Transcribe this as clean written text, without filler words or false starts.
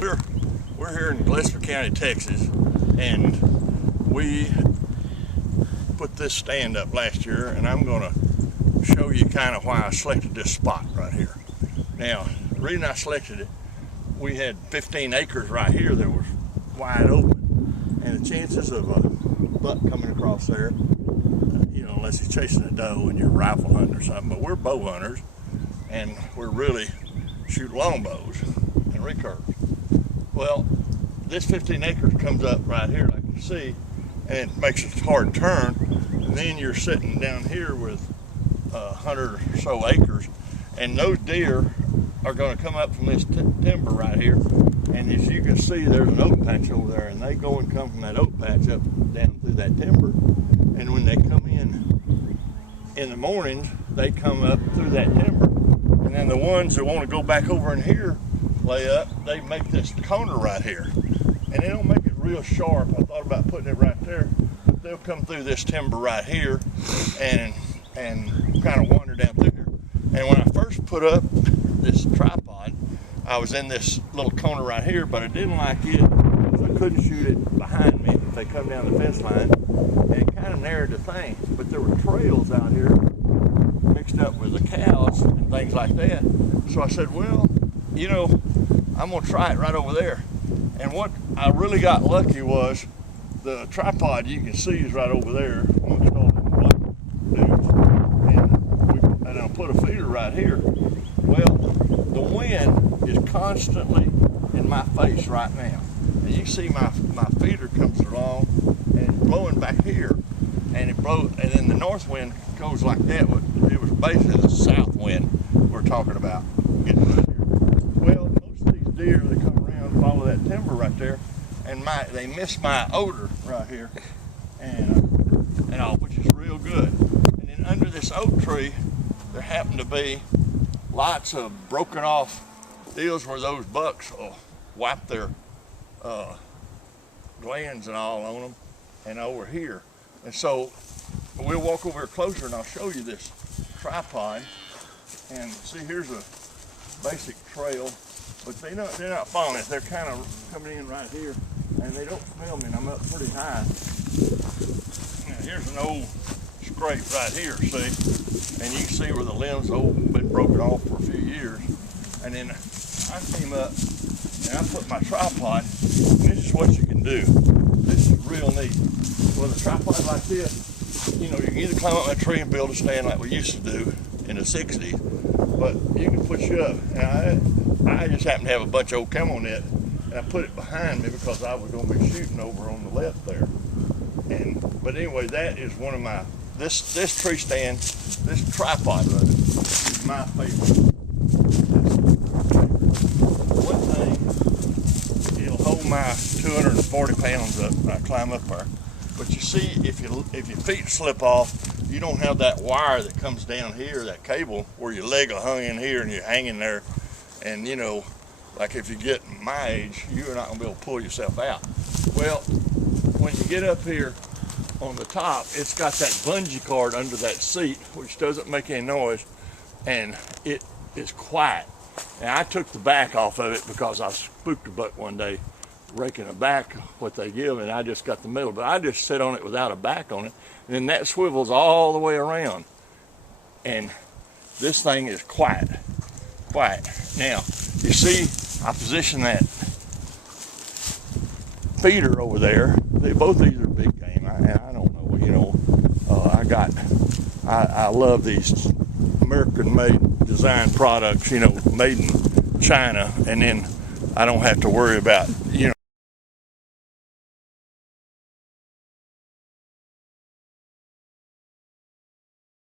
We're here in Gillespie County, Texas, and we put this stand up last year, and I'm going to show you kind of why I selected this spot right here. Now, the reason I selected it, we had 15 acres right here that was wide open, and the chances of a buck coming across there, you know, unless he's chasing a doe and you're rifle hunting or something, but we're bow hunters, and we're really shoot longbows and recurves. Well, this 15 acres comes up right here, like you see, and it makes it hard to turn. And then you're sitting down here with 100 or so acres, and those deer are going to come up from this timber right here. And as you can see, there's an oak patch over there, and they go and come from that oak patch up down through that timber. And when they come in the mornings, they come up through that timber. And then the ones that want to go back over in here, lay up, they make this corner right here. And they don't make it real sharp. I thought about putting it right there, but they'll come through this timber right here and kind of wander down through here. And when I first put up this tripod, I was in this little corner right here, but I didn't like it because I couldn't shoot it behind me if they come down the fence line. And it kind of narrowed the thing, but there were trails out here mixed up with the cows and things like that. So I said, well, you know, I'm gonna try it right over there. And what I really got lucky was the tripod you can see is right over there amongst all the black dudes. And I'll put a feeder right here. Well, the wind is constantly in my face right now. And you see my feeder comes along and it's blowing back here. And and then the north wind goes like that. It was basically the south wind we're talking about. Well, most of these deer that come around follow that timber right there, and they miss my odor right here, and all, which is real good. And then under this oak tree, there happen to be lots of broken off deals where those bucks will wipe their glands and all on them, and over here. And so we'll walk over here closer, and I'll show you this tripod. And see, here's a basic trail, but they're not following it. They're kind of coming in right here, and they don't smell me, and I'm up pretty high. Now here's an old scrape right here, see? And you can see where the limbs have been broken off for a few years. And then I came up and I put my tripod, and this is what you can do. This is real neat. With a tripod like this, you know, you can either climb up that tree and build a stand like we used to do in the 60s, but you can push up. And I just happen to have a bunch of old camo net, and I put it behind me because I was going to be shooting over on the left there. But anyway, that is one of my, this tree stand, this tripod is my favorite. One thing, it'll hold my 240 pounds up when I climb up there. But you see, if your feet slip off, you don't have that wire that comes down here, that cable, where your leg will hang in here and you're hanging there. And you know, like if you get my age, you're not gonna be able to pull yourself out. Well, when you get up here on the top, it's got that bungee cord under that seat, which doesn't make any noise, and it is quiet. And I took the back off of it because I spooked a buck one day raking a back, what they give, and I just got the middle. But I just sit on it without a back on it, and then that swivels all the way around. And this thing is quiet. Now, you see, I position that feeder over there. Both of these are big game. I don't know, you know, I love these American-made design products, you know, made in China, and then I don't have to worry about, you know,